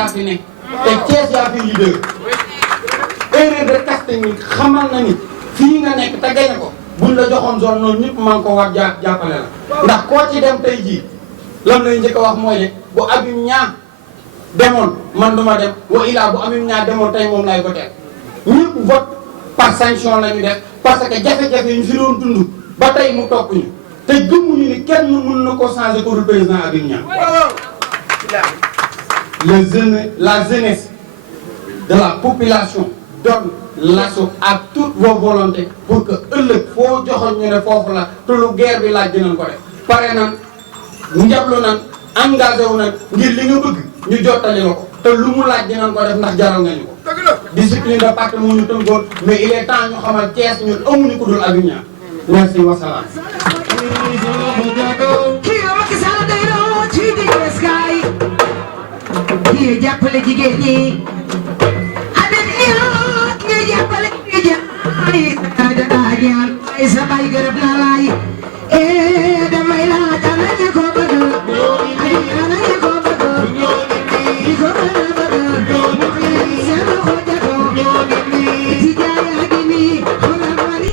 yaa fi ne te Thiès yaa fi leader erreur de casting ni xamal na ni fii nga nekk te gañe ko buñ la joxoon zone noonu ñëpp man ko war jàppale la ndax koo ci dem tey jii lam lay njëkk a wax mooy ne bu Habib Niang demoon man duma dem wa ilaa bu Habib Niang demoon tey moom lay voter ñëpp vote par sanction la ñu def parce que jafe-jafe yi ñu fi doon dund ba tey mu topp ñu te gëmuñu ni kenn mën na ko changer ko dul président Habib Niang. La jeunesse de la population donne l'assaut à toutes vos volontés pour que ëllëg foo joxoon ñu ne foofu la te lu guerre bi laaj dinañ ko def pare nan njablu nan engagé wu nan ngir li nga bëgg ñu jottali la ko te lu mu laaj dinañ ko def ndax jaral nga ñu ko. discipline de parti mu ñu tënkoon mais il est temps ñu xamal Thiès ñun amuñu ku dul Habib Niang merci wasalaam. kii jàppale jigéen ñi Habib Niang kii jàppale jigéen ñi ay samay gërëm naa laay damay laaj ana ñu ko bëgg ana ñu ko bëgg di ko bëgg seen loxo jagoo ci jaay ak nii xoolal ma ni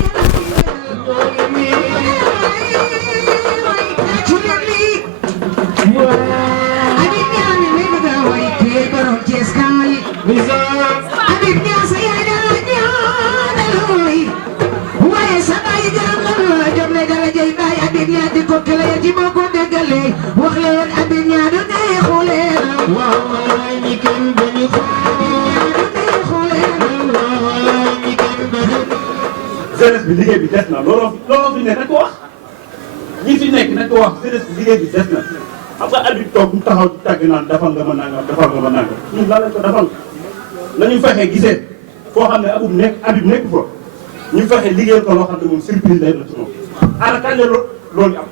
Habib Niang sa yaay dara ñaanalooy waaye sa baay gërëm na la jom le dara jëy baay Habib Niang di ko kele ci moo ko déggale wax leen Habib Niang du neexu leen waaw wallaay ñi kenn bañu jeunesse bi liggéey bi des na looloo fi nekk nañ ko wax ñi fi nekk nañ ko wax jeunesse bi liggéey bi des na xam nga Habib toog mu taxaw ci tàgg naan defal nga ma nangam defal nga ma nangam ñun lan lañ ko defal nañu fexe gisee foo xam ne Habib nekk fa ñu fexe liggéeyal ko loo xam ne moom surprise lay doon ci moom ana kañ la loolu di am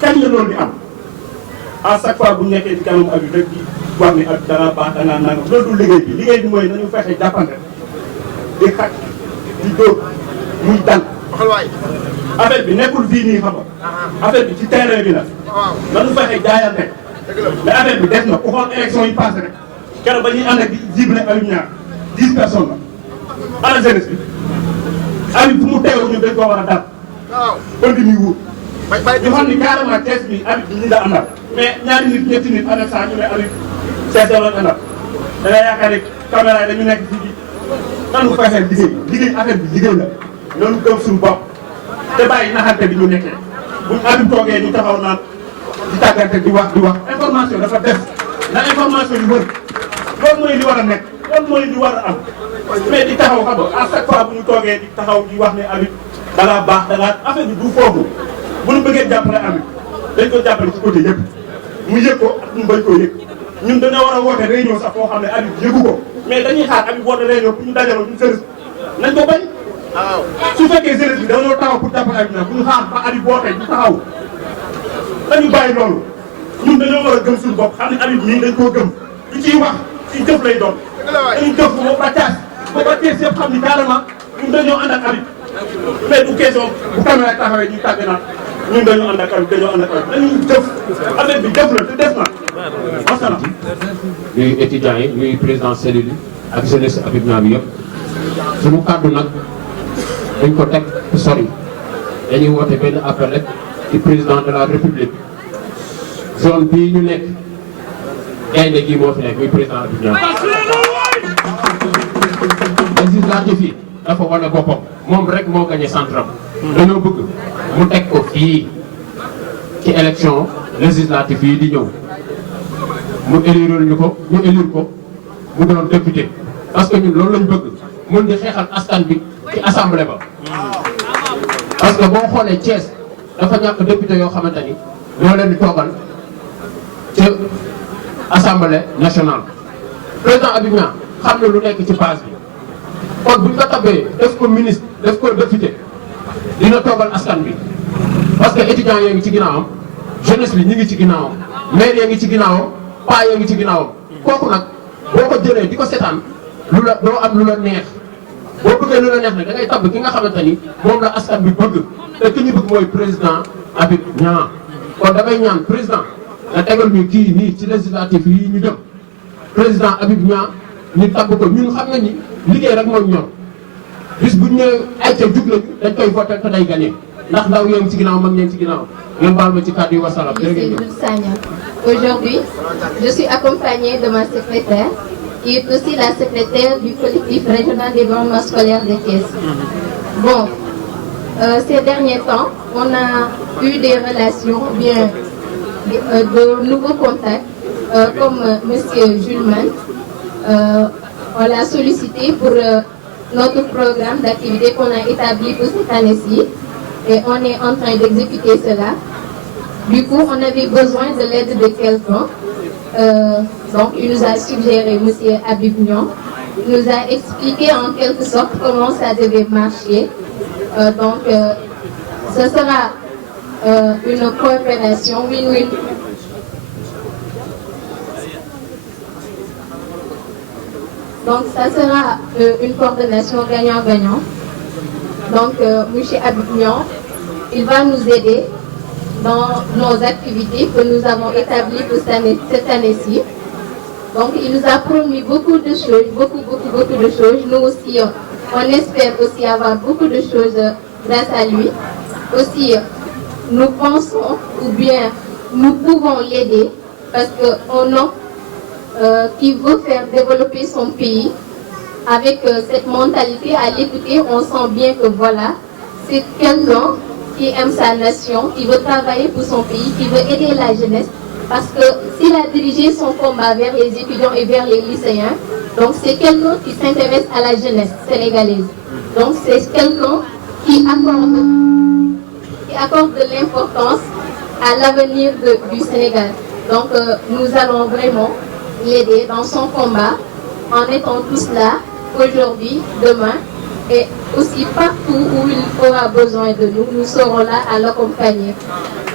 kañ la loolu di am à chaque fois bu ñu nekkee ci kanamu Habib rek di wax ni Habib danga baax danga nangam loolu du liggéey bi liggéey bi mooy nañu fexe jàppante di xaj di dóor muy dal affaire bi nekkul fii nii xam nga affaire bi ci terrain bi la nañu fexe jaayante mais affaire bi des na ku xool élection yi passé rek keroog ba ñuy ànd ak di jible Habib Niang 10 personnes la ana jeunesse bi Habib fu mu teew ñu dañ koo war a dal andi muy wut ñu xam ni carrément Thiès bi Habib ñi la àndal mais ñaari nit ñetti nit avec ça ñu ne Habib Thiès la àndal da ngay yaakaar ne caméra yi dañu nekk fii nanu fexeel liggéey affaire bi liggéey la noonu gëm suñu bopp te bàyyi naxante bi ñu nekkee buñ Habib toogee ñu taxaw naan di tàggante di wax information dafa def na information yu wër loolu mooy li war a nekk loolu mooy li war a am mais di taxaw xam nga à chaque fois bu ñu toogee di taxaw di wax ne Habib da ngaa baax da ngaa affaire bi du foofu bu ñu bëggee jàppale Habib dañ ko jàppale ci côté yëpp mu yëg ko ak mu bañ koo yëg ñun dañoo war a woote réunion sax foo xam ne Habib yëgu ko mais dañuy xaar Habib woote réunion pour ñu dajaloo ñu service nañ ko bañ su fekkee jeunesse bi dañoo taxaw pour jàppale Habib nag bu ñu xaar ba Habib woote ñu taxaw dañu bàyyi loolu ñun dañoo war a gëm suñu bopp xam ne Habib nii dañ koo gëm lu ciy wax ci jëf lay doon dañu jëf moom ba Thiès yëpp xam ni carrément ñun dañoo ànd ak Habib mais du question bu caméra taxawee ñu tàgg naan ñun dañoo ànd ak Habib dañuy jëf affaire bi jëf la te def na wasalaam. ñuy étudiants yi ñuy président cellule ak jeunesse Habib Niang bi yëpp suñu kàddu nag dañ ko teg sori dañuy woote benn appel rek ci président de la république zone bii ñu nekk gaynde gi moo fi nekk muy président Habib Niang législative yi dafa wane boppam moom rek moo gagné centre am dañoo bëgg mu teg ko fii ci élection législative yi di ñëw mu élire ko mu doon député parce que ñun loolu lañ bëgg mun di xeexal askan bi ci assemblée ba parce que boo xoolee Thiès dafa ñàkk député yoo xamante ni ñoo leen di toogal ci assemblée nationale président Habib Niang xam na lu nekk ci base bi kon buñ ko tabee def ko ministre def ko député dina toogal askan bi parce que étudiants yaa ngi ci ginnaawam jeunesse bi ñi ngi ci ginnaawam maire yaa ngi ci ginnaawam paa yaa ngi ci ginnaawam kooku nag boo ko jëlee di ko seetaan lu la doo am lu la neex boo bëggee lu la neex nag da ngay tabb ki nga xamante ni moom la askan bi bëgg te ki ñu bëgg mooy président Habib Niang kon damay ñaan président nga tegal ñu kii nii ci législative yi ñu dem président Habib Niang ñu tabb ko ñun xam nañ ni liggéey rek mooy ñor bis bu ñu nee ay ca jug nañu dañ koy voté te day gagné ndax ndaw yéen ci ginnaaw mag ñeen ci ginnaaw ngeen baal ma ci kàddu yi wasalaam. Aujourd'hui, je suis accompagnée de ma secrétaire, qui est aussi la secrétaire du collectif régional des grands scolaires des Thiès. Bon, ces derniers temps, on a eu des relations, bien de nouveaux contacts, comme M. Julman. On l'a sollicité pour notre programme d'activité qu'on a établi pour cette année-ci, et on est en train d'exécuter cela. Du coup, on avait besoin de l'aide de quelqu'un. Donc, il nous a suggéré M. Habib Niang. Il nous a expliqué en quelque sorte comment ça devait marcher. Donc, ce sera une coopération win-win. Donc, ça sera une coordination gagnant-gagnant. Donc, M. Habib Niang, il va nous aider dans nos activités que nous avons établies pour cette année-ci. Donc, il nous a promis beaucoup de choses, beaucoup de choses. Nous aussi, on espère aussi avoir beaucoup de choses grâce à lui. Aussi, nous pensons, ou bien nous pouvons l'aider, parce qu'un homme qui veut faire développer son pays, avec cette mentalité, à l'écouter, on sent bien que voilà, c'est quelqu'un qui aime sa nation, qui veut travailler pour son pays, qui veut aider la jeunesse. Parce que s'il a dirigé son combat vers les étudiants et vers les lycéens, donc c'est quelqu'un qui s'intéresse à la jeunesse sénégalaise. Donc c'est quelqu'un qui accorde de l'importance à l'avenir du Sénégal. Donc nous allons vraiment l'aider dans son combat en étant tous là, aujourd'hui, demain, et aussi partout où il aura besoin de nous, nous serons là à l'accompagner.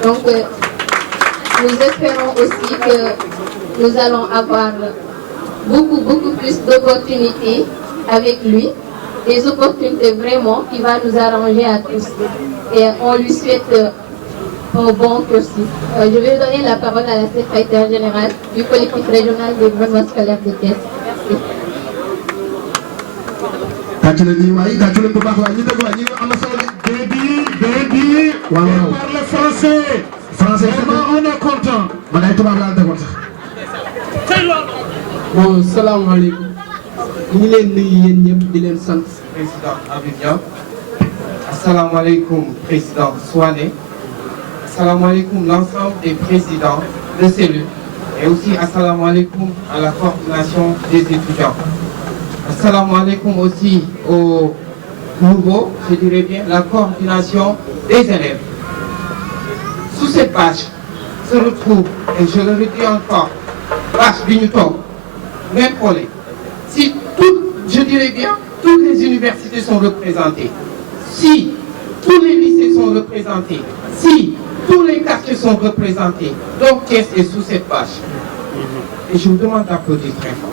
Donc, nous espérons aussi que nous allons avoir beaucoup plus d'opportunités avec lui, des opportunités vraiment qui vont nous arranger à tous. Et on lui souhaite un bon cursus. Je vais donner la parole à la secrétaire générale du collectif régional des grands scolaires de Thiès. Merci. tàcc na nii waaye tàcc leen bu baax waaye ñu dégg waaye ñu am na solo Déby waaw parle français. français Vraiment, on est content. man ay tubaab laa déggoon sax. bon salaamaaleykum ñu ngi leen nuyu yéen ñëpp di leen sant. Président Habib Niang. Assalamualaikum Président Souané. Assalamualaikum l'ensemble des présidents de cellules. Et aussi assalamualaikum à la coordination des étudiants. Assalamualaikum aussi aux nouveaux, je dirais bien, la coordination des élèves. Sous cette page se retrouve, et je le redis encore, page Bignoton, même collé. Si je dirais bien, toutes les universités sont représentées, si tous les lycées sont représentés, si tous les quartiers sont représentés, donc Thiès est sous cette page. Et je vous demande d'applaudir très fort.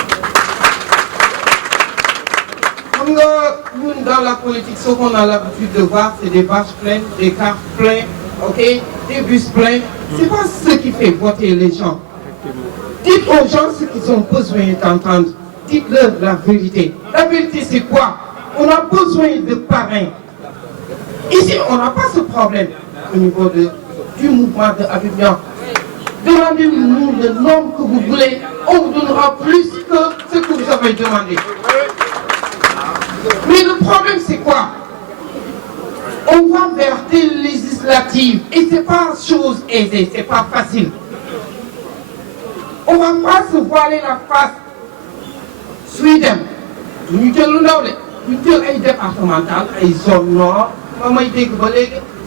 Nous, dans la politique, ce qu'on a l'habitude de voir, c'est des vaches pleines, des cars pleins, okay, des bus pleins. Ce n'est pas ce qui fait voter les gens. Dites aux gens ce qu'ils ont besoin d'entendre. Dites-leur la vérité. La vérité, c'est quoi? On a besoin de parrains. Ici, on n'a pas ce problème au niveau du mouvement de Habib Niang. Demandez-nous le nom que vous voulez, on vous donnera plus que ce que vous avez demandé. Mais le problème, c'est quoi? On va vers des législatives et ce n'est pas chose aisée, ce n'est pas facile. On ne va pas se voiler la face. Sweden, nous avons un départemental, une zone nord,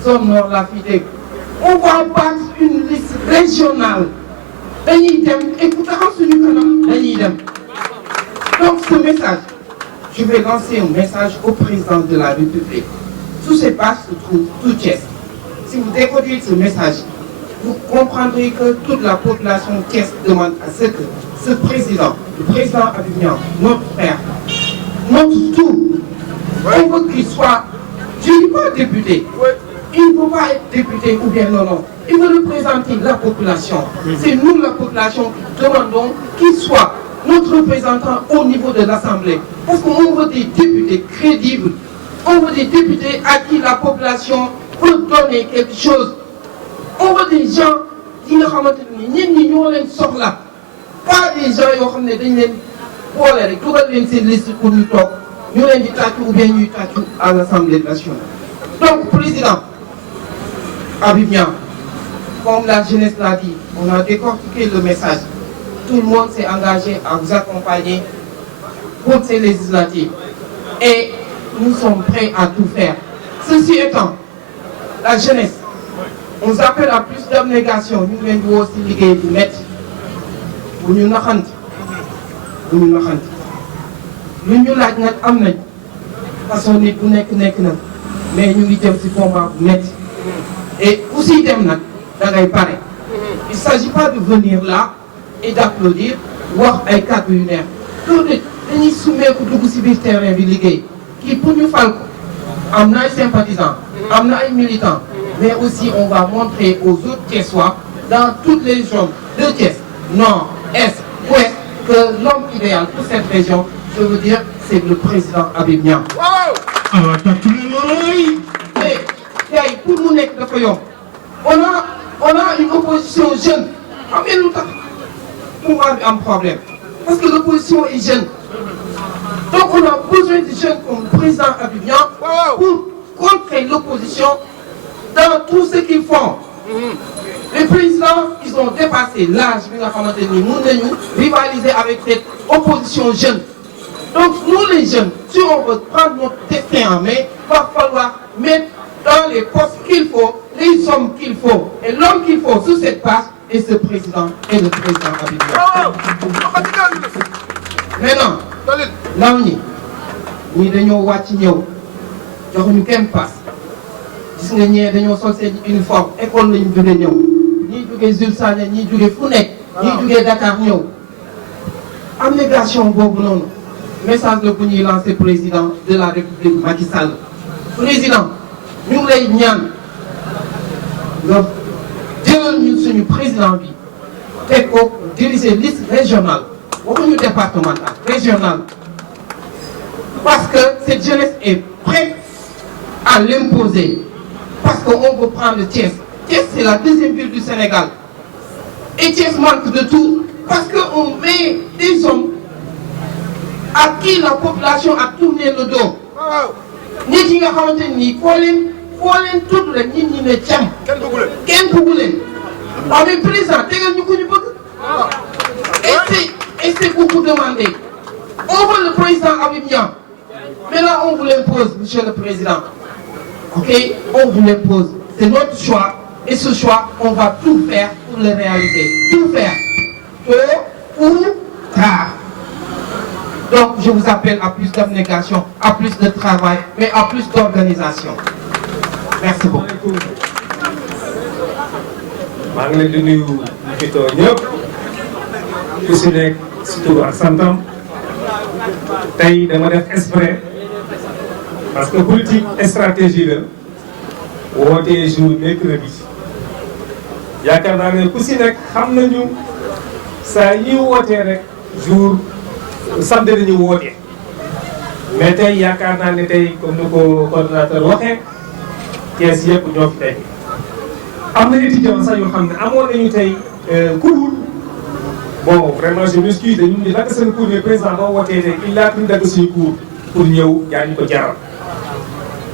zone nord, la fille. On va battre une liste régionale. Donc ce message, je vais lancer un message au président de la République. Sous ces pages se trouve tout Thiès. Si vous décodez ce message, vous comprendrez que toute la population Thiès demande à ce que ce président, le président Habib Niang, notre frère, notre tout, on veut qu'il soit, je ne dis pas député, il ne peut pas être député ou bien non. Il veut représenter la population. C'est nous, la population, qui demandons qu'il soit notre représentant au niveau de l'Assemblée. Parce qu'on veut des députés crédibles, on veut des députés à qui la population peut donner quelque chose. On veut des gens qui ne savent pas pas des gens qui ont une liste pour nous talk, nous avons ou bien nous à l'Assemblée nationale. Donc, Président Habib Niang, comme la jeunesse l'a dit, on a décortiqué le message. Tout le monde s'est engagé à vous accompagner pour ces législatives. Et nous sommes prêts à tout faire. Ceci étant, la jeunesse, on nous appelle à plus d'abnégation. Nous devons aussi liguer du net. Pour nous naxant. Pour nous naxant. Nous nous laaj nak am nañ. Façon nit bu nek na. Mais ñu ngi jëm ci combat bu net. Et aussi dem nak da ngay paré. Il ne s'agit pas de venir là et d'applaudir wax ay kàddu yu neex. Tout de dañuy soumettre dugg ci biir terrain bi liggéey. Qui pour ñu fal ko am na ay sympathisants, am na ay militants. Mais aussi on va montrer aux autres Thiessois dans toutes les régions de Thiès, Nord, Est, Ouest, que l'homme idéal pour cette région, je veux dire, c'est le président Habib Niang. Mais pour nous, on a une opposition jeune. Pour moi, un problème. Parce que l'opposition est jeune. Donc on a besoin de jeunes comme le président Habib Niang pour contrer l'opposition dans tout ce qu'ils font. Les présidents, ils ont dépassé l'âge, rivaliser avec cette opposition jeune. Donc nous les jeunes, si on veut prendre notre destin en main, il va falloir mettre dans les postes qu'il faut, les hommes qu'il faut. Et l'homme qu'il faut sur cette page est ce président et le président Habib Niang. Maintenant, là nous dañoo wàcc ñëw joxuñu kenn passe gis nga ñee dañoo sol seen uniforme école lañu jóge ñëw ñii jógee Jules Sagna ñii jóge fu nekk ñii jógee Dakar ñëw abnégation boobu noonu message la bu ñuy lancé président de la République Macky Sall. Président ñu ngi lay ñaan nga jëlal ñu suñu président bi teg ko diriger liste régionale waxuñu départementale régionale. Parce que cette jeunesse est prête à l'imposer. Parce qu'on veut prendre Thiès. Thiès, c'est la deuxième ville du Sénégal. Et Thiès manque de tout. Parce qu'on met des hommes à qui la population a tourné le dos. Nit yi nga xamante ni foo leen tudd rek nit ñi ne cam. Kenn bëggu leen. Waaw mais président tegal ñu ko ñu bëgg. Et c'est beaucoup demandé. On veut le président Habib Niang. Mais là, on vous l'impose, monsieur le président. Ok? On vous l'impose. C'est notre choix. Et ce choix, on va tout faire pour le réaliser. Tout faire. Tôt ou tard. Donc, je vous appelle à plus d'abnégation, à plus de travail, mais à plus d'organisation. Merci beaucoup. maa ngi leen di nuyu fi toog ñëpp ku si nekk si tur ak santam tey dama def exprès parce que politique stratégie la wootee jour mercredi yaakaar naa ne ku si nekk xam nañu saa yi wootee rek jour samedi dañu wootee mais tey yaakaar naa ne tey comme ni ko coordonnateur waxee kees yëpp ñoo fi tey am na étudiants sax yoo xam ne amoon nañu tey cours bon vraiment je m'excuse dañu ñu dagg seen cours mais président boo wootee tey il a pris dagg suñu cours pour ñëw yaa ñu ko jaral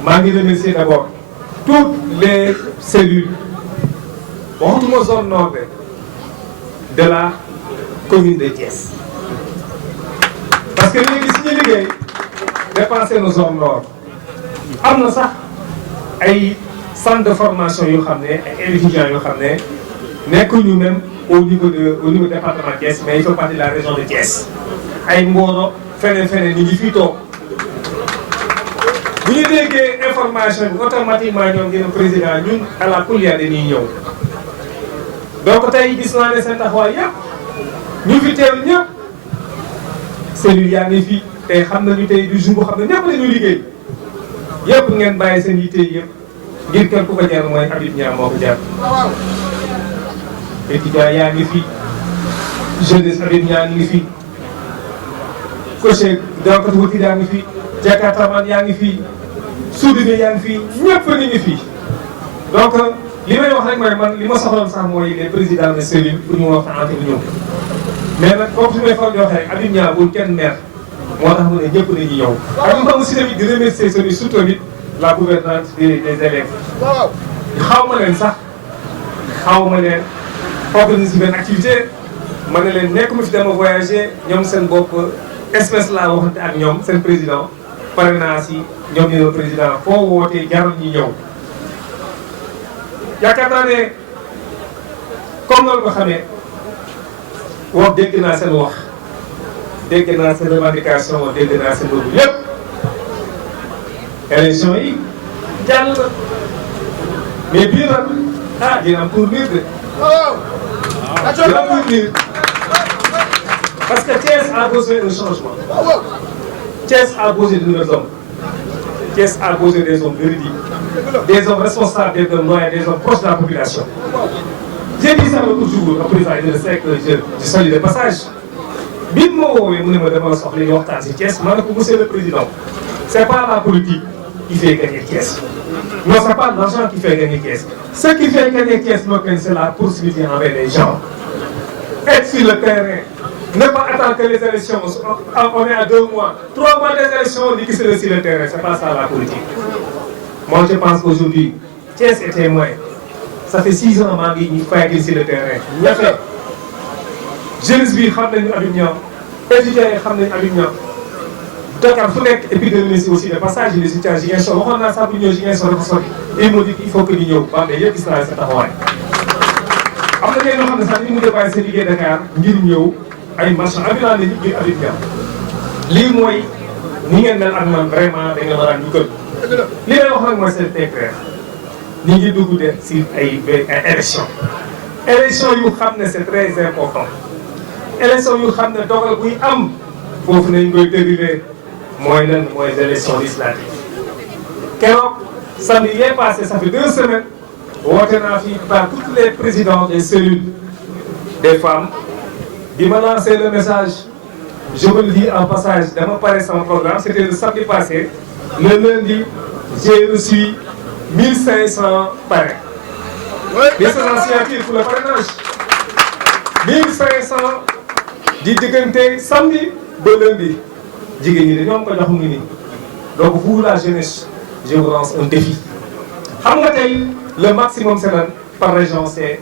maa ngi remercier d'abord toutes les cellules waxtuma zone nord de la commune de Thiès parce que léegi suñu liggéey dépassé na zone nord am na sax ay centre de formation yoo xam ne ay étudiants yoo xam ne nekkuñu même au niveau département Thiès mais il fait partie de la région de Thiès ay Mboro feneen ñu ngi fii toog bu ñu déggee information bi automatiquement ñoom ngeen président ñun à la kulia dañuy ñëw donc tey gis naa ne seen taxawaay yëpp ñu fi teew ñëpp cellules yaa ngi fi tey xam nañu tey du jour boo xam ne ñëpp la ñu liggéey yëpp ngeen bàyyi seen yitte yëpp ngir kenn ku ko jar mooy Habib Niang moo ko jar étudiants yaa ngi fi jeunesse Habib Niang ngi fi cocher dawalkatu voiture yaa ngi fi jakartaman yaa ngi fi soudeur yaa ngi fi ñëpp ni ngi fi donc li may wax rek mooy man li ma soxloon sax mooy les présidents de cellules pour ñu wax entre ñoom mais nag comme su may faral di waxee rek Habib Niang bul kenn mer moo tax mu ne ñëpp dañuy ñëw. ak ñu aussi tamit di remercier celui surtout tamit la gouvernante des élèves xaw ma leen sax xaw ma leen organiser benn activité ma ne leen nekkuma fi dama voyager ñoom seen bopp espèce laa waxante ak ñoom seen président pare naa si ñoom ñu ne président foo wootee jarul ñi ñëw. yaakaar naa ne comme loolu nga xamee wax dégg naa seen wax dégg naa seen revendication dégg naa seen bëgg yépp élection yi jàll na mais bii nag dina am tournure de dina am tournure parce que Thiès a besoin d'un changement Thiès a besoin de nouveaux hommes Thiès a besoin des hommes véridiques des hommes responsables, des hommes loyaux, des hommes proches de la population. J'ai dit ça l'autre jour au président Idrissa Seck, je salue de passage. bi ma woowee mu ne ma dama soxla ñu waxtaan si Thiès ma ne ko monsieur le président c'est pas la politique qui fait gagner Thiès. Non, c'est pas l'argent qui fait gagner Thiès. Ce qui fait gagner Thiès, c'est la proximité envers les gens. Être sur le terrain. Ne pas attendre que les élections, on est à 2 mois, 3 mois des élections, on dit que c'est sur le terrain. C'est pas ça la politique. Moi, je pense qu'aujourd'hui, Thiès est témoin. Ça fait 6 ans, ma vie, il faut être sur le terrain. Il a fait. Jeunesse bi xam nañu Habib Niang, étudiants yi xam nañu Habib Niang. Dakar fu nekk et puis de remercier aussi le passage les étudiants Ziguinchor waxoon naa sax bu ñëw Ziguinchor dafa sori. Il m'a dit qu'il faut que ñu ñëw Bambey yëpp gis naa sa taxawaay. am na ñoo xam ne sax ni mu dépassé seen liggéey Dakar ngir ñëw ay marchands ambulants lañu ngir Habib Niang. lii mooy ni ngeen mel ak man vraiment da ngeen war a njukkal. li may wax nag mooy c'est très clair. ñu ngi dugg de si ay élections. élections yu xam ne c'est très important. élections yu xam ne dogal buy am foofu nañ koy déroulé mooy lan mooy élections législatives. keroog samedi yee passé ça fait 2 semaines woote naa fi par tous les présidents des cellules des femmes di ma lancer le message je vous le dis en passage dama pare sama programme c'était le samedi passé le lundi j'ai reçu 1500 parrains. 1500 signatures pour le parrainage. 1500 di diggante samedi ba lundi jigéen ñi dañoo am ko jox mu ngi nii donc vous la jeunesse je vous lance un défi. xam nga tey le maximum c'est lan par région c'est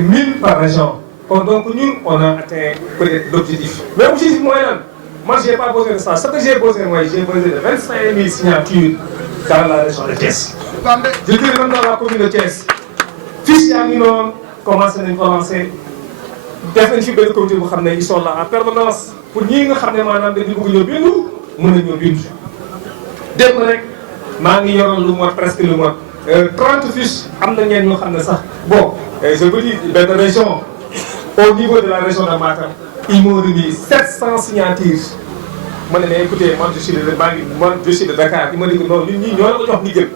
1000 par région kon donc ñun on a atteint peut-être l'objectif. mais objectif mooy lan moi j'ai pas besoin de ça ce que j'ai besoin mooy j'ai besoin de 25 000 signatures dans la région de Thiès. je dirais même dans la commune de Thiès. fiche yaa ngi noonu commencé nañ ko lancer def nañ fi benn comité bu xam ne ils sont là en permanence pour ñii nga xam ne maanaam dañu bëgg ñëw bindu mën nañoo bindu. dem rek maa ngi yoroon lu mot presque lu mot 30 fiches am na ñeen ñoo xam ne sax bon je vous dis benn région au niveau de la région de Matam ils m'ont remis 700 signatures. ma ne mais écoutez man je suis de Dakar il m'a dit que non ñun ñii ñoo la ko jox ndigal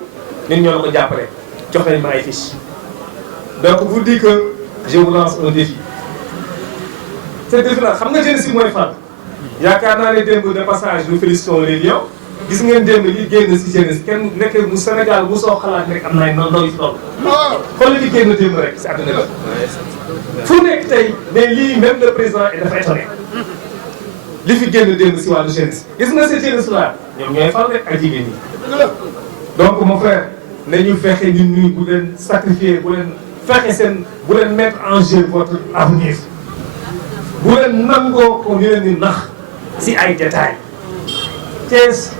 ñun ñoo la ko jàppale jox nañ ma ay fiches. donc vous dites que je vous lance un défi. ce défi là xam nga jeunesse si mooy fan. yaakaar naa ne démb de passage nous félicitons les Lions. gis ngeen démb li génn si jeunesse kenn nekk mu Sénégal bu soo xalaat rek am na ay ndaw yu fi toll. xool li génn démb rek si àdduna la. fu nekk tey mais lii même le président est dafa étonné. li fi génn démb si wàllu jeunesse. gis nga ces jeunesse là ñoom ñooy fal rek ak jigéen ñi. donc mon frère nañu fexe ñun ñu bu leen sacrifier bu leen. fexe seen bu leen mettre en jeu votre avenir bu leen nangoo ko ñu leen di nax si ay détails. Thiès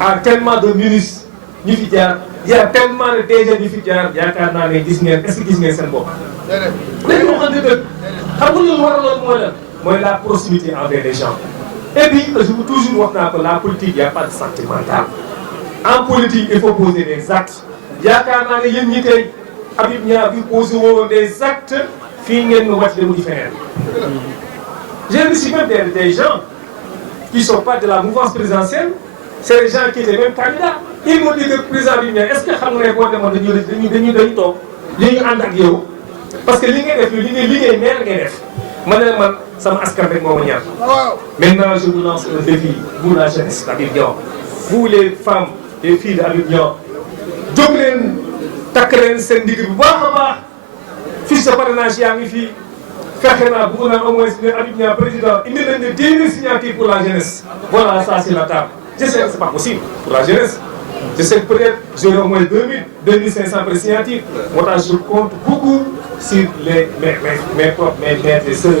a tellement de ministres ñu fi jaar y a tellement de DG ñu fi jaar yaakaar naa ne gis ngeen est-ce que gis ngeen seen bopp. léegi moo xam ne dëgg xam nga loolu waraloon mooy lan mooy la proximité envers les gens. et puis je vous toujours wax naa ko la politique y a pas de sentimental. en politique il faut poser des actes yaakaar naa ne yéen ñi tey. Habib Niang bi posé woon des actes fii ngeen nga wàcc dem di feneen. j'ai reçu même des gens qui sont pas de la mouvance présidentielle c'est des gens qui étaient même candidats. ils m'ont dit que président Habib Niang est-ce que xam nga ne boo demoon dañuy toog li ñu ànd ak yow parce que li ngay def li ngay liggéey maire ngay def ma ne man sama askan rek moo ma ñor. Maintenant je vous lance un défi vous la jeunesse d'Habib Niang, vous les femmes et filles de Habib Niang, jóg leen takk leen seen ndigg bu baax a baax fiche de parrainage yaa ngi fii fexe naa bëgg naa au moins ne Habib Niang président indi nañ ne 10 000 signatures pour la jeunesse. Voilà, ça c'est la table. Je sais que c'est pas possible pour la jeunesse. Je sais que peut-être j'aurai au moins 2500 signatures. Moi, je compte beaucoup sur mes propres mères et sœurs.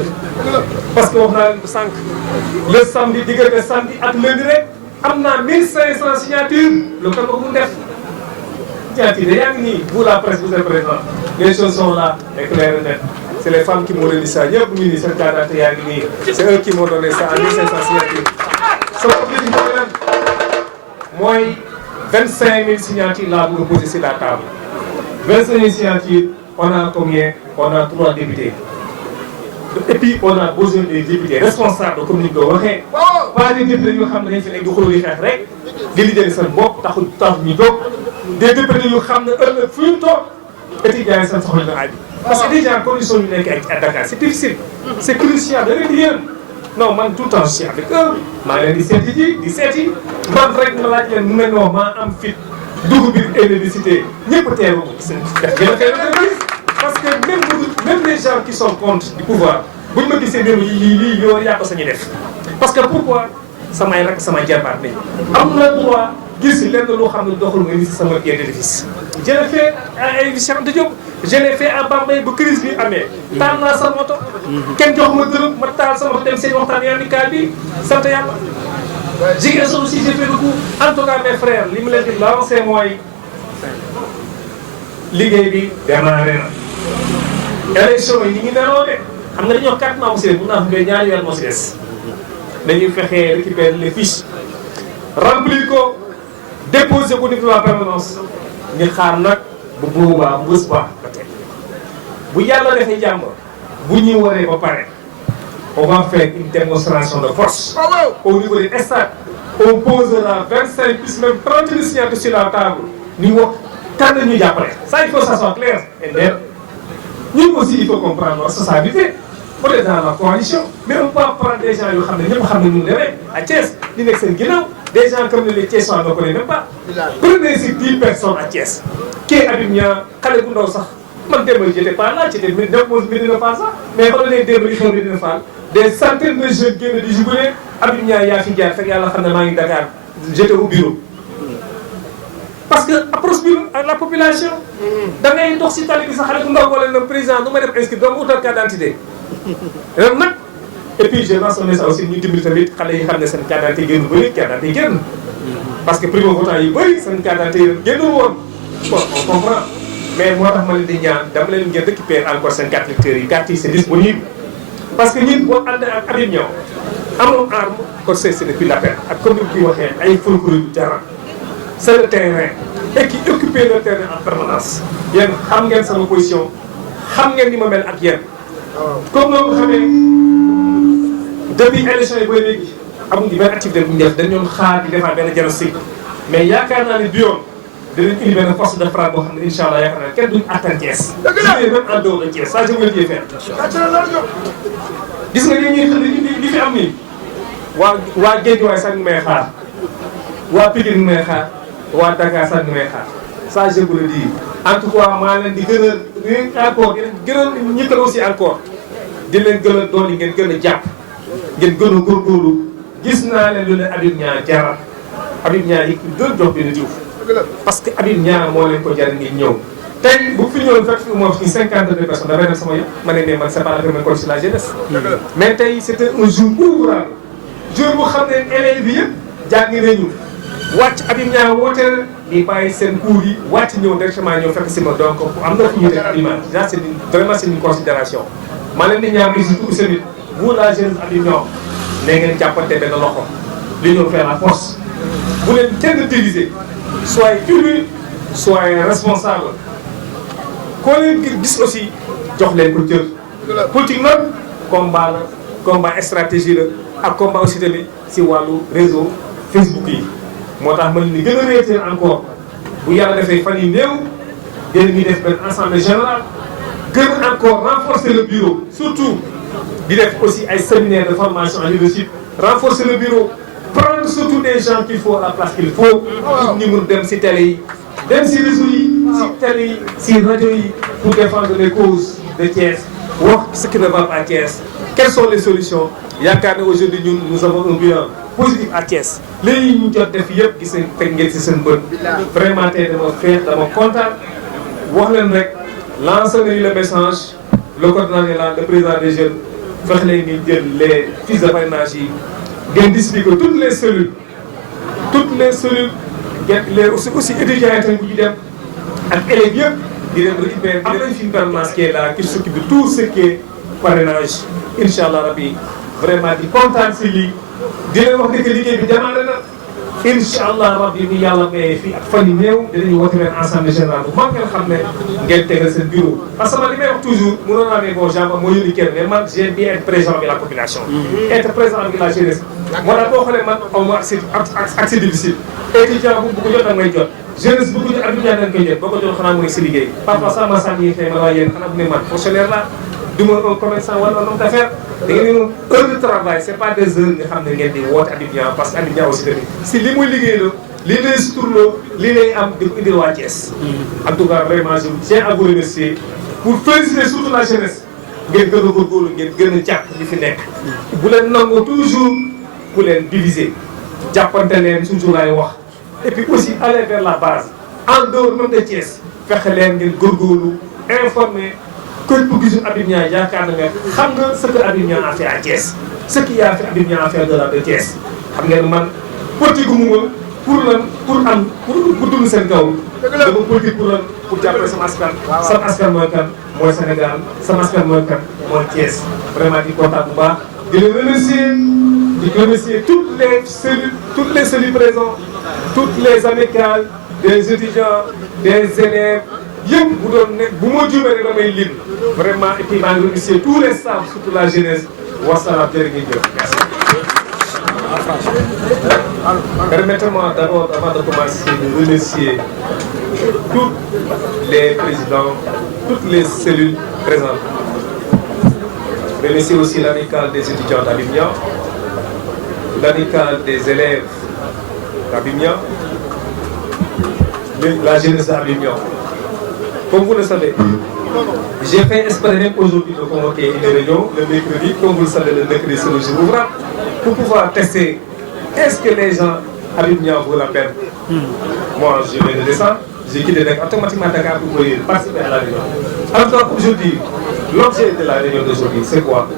Parce qu'on a le samedi, le samedi et le lundi, on a 1500 signatures. Le temps que vous faites, vous la presse, vous êtes présents. Les choses sont là, claires et nettes. C'est les femmes qui m'ont donné ça. C'est eux qui m'ont donné ça à 1500 signatures. C'est l'objectif de moi. 25 000 signatures là pour poser sur la table. 25 000 signatures, on a combien? On a 3 députés. Et puis on a besoin des députés responsables de communiquer. Pas des députés qui ont des députés qui parce que déjà, quand ils sont à Dakar, c'est difficile. C'est crucial de rien. Non, man tout le temps je suis avec eux. maa ngi leen di seeti ji di seeti man rek ma laaj leen mu ne non maa am fit dugub bi université ñëpp teeru parce que même les gens qui sont contre du pouvoir buñ ma gisee même lii yow yaa ko sañu def. Parce que pourquoi samay rek sama jarbaat nañu am na droit gis lenn loo xam ne doxul nga ni sama pied d'édifice. Je l'ai fait à Cheikh Anta Diop, je l'ai fait à Bambey bu crise bi amee. taal naa sa moto. kenn jox ma dërëm ma taal sa moto dem seen waxtaan amical bi sant yàlla. jigéen soo aussi j'ai fait le coup. En tout cas mes frères li mu leen di lancer mooy liggéey bi démarré na. élection yi ñu ngi naroo de xam nga dañoo 4 mois aussi mun naa fi ñaari weer moo si des. dañuy fexe récupérer les fiches remplir ko déposer ko niveau de la permanence. ñu xaar nag bu boobaa bés ba bu yàlla defee jàmm bu ñuy waree ba pare on va faire une démonstration de force au niveau des stades. On posera 25 plus même 30 000 signatures sur la table ñu wax kan la ñuy jàppale. Ça il faut que ça soit clair et net. ñun aussi il faut comprendre notre responsabilité. Peut-être dans la coalition mais on peut prendre des gens yoo xam ne ñëpp xam ne ñu ngi demee à Thiès di nekk seen ginnaaw. Des gens comme les Thiessois ne connaissent même pas. Prenez ici 10 personnes à Thiès. Qui est Habib Niang, xale bu ndaw sax man démb j'étais pas là j'étais Médina Fall sax mais xam nga ne démb li xew Médina Fall des centaines de jeunes génn di jubilé Habib Niang yaa fi jaar fekk yàlla xam ne maa ngi Dakar j'étais au bureau. Parce que approche bi ak la population. da ngay dox si tali bi sax xale bu ndaw wala le président nu ma def inscrit doo ma utal carte d'identité. ren nag. Et puis je lance un message aussi ñu dimbali tamit xale yi xam ne seen carte d'identité génn bëri carte d'identité génn. Parce que primo votant yi bëri seen carte d'identité génnul woon. Bon on comprend mais moo tax ma leen di ñaan dama leen ngeen récupérer encore seen carte lecteurs yi carte yi c'est disponible. Parce que ñun boo ànd ak Habib Niang amoon arme kon c'est depuis la peine ak comme ni ko waxee ay folklore yu dara c'est le terrain et qui occupe le terrain en permanence. Yéen xam ngeen sama position xam ngeen ni ma mel ak yéen comme noo ko xamee. Depuis élection yi ba léegi amuñu benn activité bu ñu def dañu doon xaar di defaat benn diagnostic mais yaakaar naa ne bi yoon dinañ indi benn force de frappe boo xam ne incha allah yaakaar naa kenn duñ atteindre Thiès. dëgg la même en dehors de Thiès ça je veux dire faire. gis nga li ñuy xam ne li fi am nii waa Guédiawaye sax ñu may xaar waa Pikine ñu may xaar waa Dakar sax ñu may xaar ça je veux le dire. En tout cas maa leen di gën a encore di leen gën a ñikkal aussi encore di leen gën a doon ngeen gën a jàpp. ngeen gën a góorgóorlu gis naa leen lu ne Habib Niang jaral Habib Niang yi gën jox benn jiw parce que Habib Niang moo leen ko jar ngeen ñëw tey bu fi ñëwoon fekk fi moo fi 52 personnes dafay dem sama yëpp ma ne ne man c'est pas la première fois sur la jeunesse mais tey c'était un jour ouvrable jour bu xam ne élèves yi yëpp jàng nañu wàcc Habib Niang wooteel di bàyyi seen cours yi wàcc ñëw directement ñëw fekk si ma donc am na fu ñu teg aliment ça c'est vraiment c'est une considération maa leen di ñaan aussi tout seen vous la jeunesse Habib Niang ne ngeen jàppante benn loxo li ñëw faire la force bu leen kenn diviser soyez unis soyez responsable koo leen gis aussi jox leen ko cër. politique nag combat la combat stratégie la ak combat aussi tamit si wàllu réseau Facebook yi moo tax ma leen di gën a réitérer encore bu yàlla defee fan yi néew yéen ñuy def benn assemblée générale gën encore renforcer le bureau surtout. di def aussi ay séminaire de formation en leadership renforcer le bureau prendre surtout des gens qu'il faut à la place qu'il faut pour ñu mun dem si télé yi dem si réseau yi si télé yi si rajo yi pour défendre les causes de Thiès wax ce qui ne va pas à Thiès quelles sont les solutions yaakaar ne aujourd'hui ñun nous avons un bilan positif à Thiès léegi ñu jot def yëpp gis nañ teg ngeen si seen bët vraiment tey dama feex dama kontaan wax leen rek lancer nañu le message le coordonnateur là le président des jeunes fex leen ni jël les fiches de parrainage yi ngeen distribuer toutes les cellules ngeen les aussi étudiants yi tamit bu ñu dem ak élèves yëpp di dem récupérer am nañ fi une permanence qui est là qui s'occupe de tout ce qui est parrainage incha allah rabbi vraiment di kontaan si lii di leen wax que liggéey bi démarré na incha allah rabbi ni yàlla mayee fii ak fan yu néew dinañu woote leen ensemble général bu mag ngeen xam ne ngeen tegal seen bureau parce que man li may wax toujours mënoon naa ne bon genre moo yónni kenn mais man j'aime bien être présent avec la population être présent avec la jeunesse moo tax boo xoolee man aw ma accès difficile étudiant bu ko jot da ngay jot jeunesse bu ko jot ak da nga koy jot boo ko jot xanaa mu nekk si liggéey parfois sax ma sànni xëy ma waaye yéen xanaa bu ne man fonctionnaire la du ma un commerçant wala un homme d'affaires da ngeen ne heure de travail c'est pas des heures nga xam ne ngeen di woote Abidjan parce que Abidjan aussi tamit si li muy liggéey la li lay suturloo li lay am di ko indil waa Thiès. en tout cas vraiment je tiens à vous remercier pour féliciter surtout la jeunesse ngeen gën a góorgóorlu ngeen gën a jàpp li fi nekk. bu leen nangu toujours bu leen diviser jàppante leen toujours laay wax et puis aussi aller vers la base en dehors même de Thiès fexe leen ngeen góorgóorlu informer. képp ku gisul Abidjan yaakaar na nga xam nga ce que Abidjan a fait à Thiès ce qui a fait Abidjan a fait au-delà de Thiès xam ngeen man politique mu ma pour lan pour dund seen kaw dama politique pour lan pour jàppale sama askan mooy kan mooy Sénégal sama askan mooy kan mooy Thiès vraiment di kontaan bu baax di leen remercier toutes les cellules présentes toutes les amicales des étudiants des élèves yëpp bu doon nekk bu ma juumee rek damay lim vraiment et puis maa ngi remercier tous les staffs surtout la jeunesse wasalaam jërë ngeen jëf merci. Permettez-moi d'abord avant de commencer de remercier tous les présidents toutes les cellules présentes. Remercier aussi l'amicale des étudiants d'Abidjan, l'amicale des élèves d'Abidjan, la jeunesse d'Abidjan. Comme vous le savez, j'ai fait exprès même aujourd'hui de convoquer une réunion le mercredi. Comme vous le savez, le mercredi c'est le jour ouvrable pour pouvoir tester est-ce que les gens Abidjan vaut la peine. Moi, je viens de descendre, j'ai quitté automatiquement Dakar pour participer à la réunion. En tout cas, aujourd'hui, l'objet de la réunion d'aujourd'hui, c'est quoi?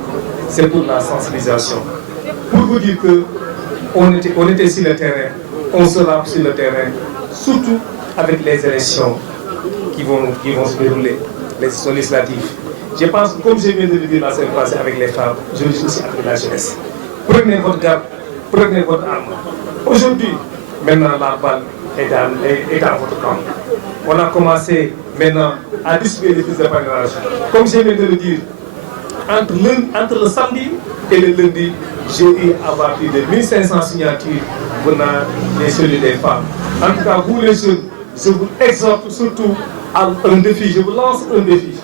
C'est pour la sensibilisation. Pour vous dire que on était sur le terrain, on sera sur le terrain, surtout avec les élections qui vont se dérouler, les élections législatives. Je pense que comme je viens de le dire la semaine passée avec les femmes, je le dis aussi avec la jeunesse. Prenez votre garde, prenez votre arme. Aujourd'hui, maintenant la balle est dans votre camp. On a commencé maintenant à distribuer les fiches de parrainage. Comme je viens de le dire, entre le samedi et le lundi, j'ai eu à avoir plus de 1500 signatures venant des cellules des femmes. En tout cas, vous les jeunes, je vous exhorte surtout à un défi, je vous lance un défi.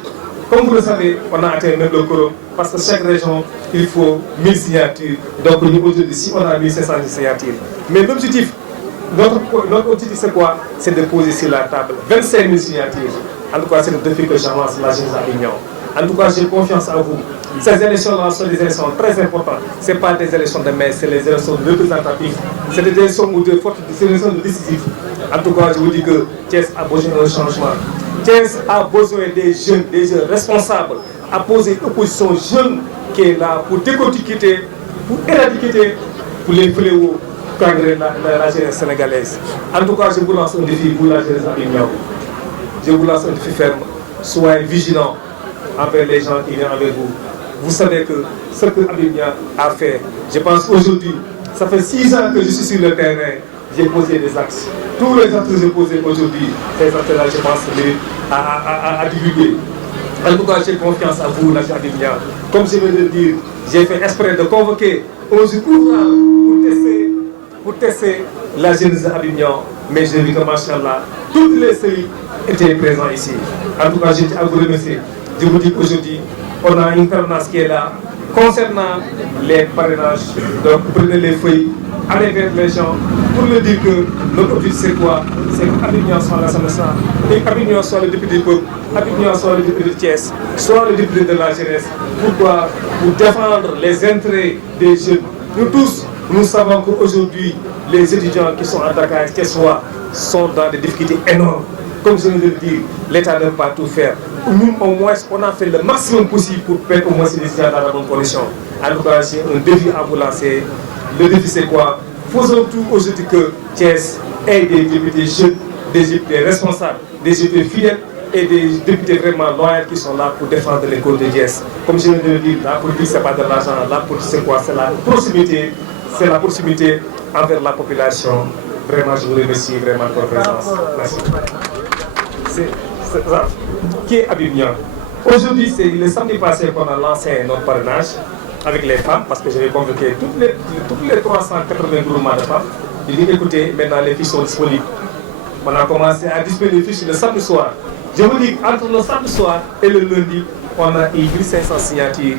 Comme vous le savez, on a atteint même le quorum, parce que chaque région, il faut 1000 signatures. Donc aujourd'hui, si on a 1500 signatures. Mais l'objectif, notre objectif c'est quoi? C'est de poser sur la table 25 000 signatures. En tout cas, c'est le défi que j'avance la jeunesse d'Abidjan. En tout cas, j'ai confiance en vous. Ces élections-là sont des élections très importantes. Ce n'est pas des élections de mai, c'est les élections représentatives. C'est des élections décisives. En tout cas, je vous dis que Thiès a besoin d'un changement. Thiès a besoin des jeunes responsables, à poser une opposition jeune qui est là pour décortiquer, pour éradiquer, pour les fléaux qu'engrange la jeunesse sénégalaise. En tout cas, je vous lance un défi pour la jeunesse d'Abidjan. Je vous lance un défi ferme. Soyez vigilants envers les gens qui viennent avec vous. Vous savez que ce que Abidjan a fait, je pense aujourd'hui, ça fait 6 ans que je suis sur le terrain, j'ai posé des axes. Tous les actes que j'ai posés aujourd'hui, ces actes-là, je pense, à divulguer. En tout cas, j'ai confiance à vous, la jeunesse d'Abidjan. Comme je viens de le dire, j'ai fait exprès de convoquer un jour pour tester la jeunesse d'Abidjan. Mais j'ai vu que, machallah, toutes les séries étaient présentes ici. En tout cas, je tiens à vous remercier. Je vous dis qu'aujourd'hui, on a une permanence qui est là. Concernant les parrainages, donc prenez les feuilles, allez vers les gens pour leur dire que notre objectif c'est quoi? C'est qu'Abidjan soit l'Assemblée nationale, et qu'Abidjan soit le député du peuple, Abidjan soit le député de Thiès, soit le député de la jeunesse. Pourquoi? Pour défendre les intérêts des jeunes. Nous tous, nous savons qu'aujourd'hui, les étudiants qui sont à Dakar, Thiessois, sont dans des difficultés énormes. Comme je viens de le dire, l'État ne peut pas tout faire. Nous, au moins, on a fait le maximum possible pour mettre au moins ces étudiants dans la bonne condition. En tout cas, j'ai un défi à vous lancer. Le défi, c'est quoi? Faisons tout aujourd'hui que Thiès ait des députés jeunes, des députés responsables, des députés fidèles et des députés vraiment loyaux qui sont là pour défendre les causes de Thiès. Comme je viens de le dire, la politique, ce n'est pas de l'argent. La politique, c'est quoi? C'est la proximité. C'est la proximité envers la population. Vraiment, je vous remercie vraiment pour votre présence. Merci. C'est ça. Qui est Abidjan? Aujourd'hui, c'est le samedi passé qu'on a lancé notre parrainage avec les femmes, parce que j'avais convoqué toutes les 380 groupements de femmes. J'ai dit, écoutez, maintenant les fiches sont disponibles. On a commencé à distribuer les fiches le samedi soir. Je vous dis, entre le samedi soir et le lundi, on a eu 1500 signatures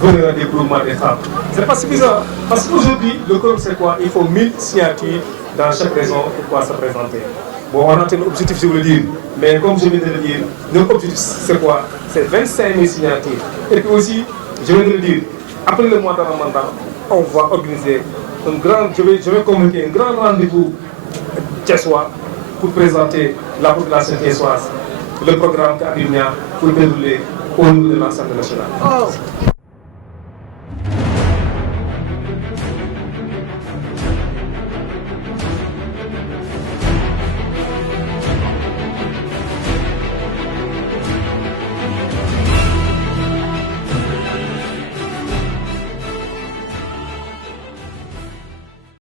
venant des groupements des femmes. Ce n'est pas suffisant, parce qu'aujourd'hui, le code c'est quoi? Il faut 1000 signatures dans chaque région pour pouvoir se présenter. Bon, on a un objectif, je veux le dire, mais comme je viens de le dire, notre objectif c'est quoi? C'est 25 000 signatures. Et puis aussi, je viens de le dire, après le mois de Ramadan, on va organiser un grand, je vais convoquer un grand rendez-vous thiessois pour présenter la population thiessoise, le programme qu'Abidjan pour dérouler au niveau de l'Assemblée nationale.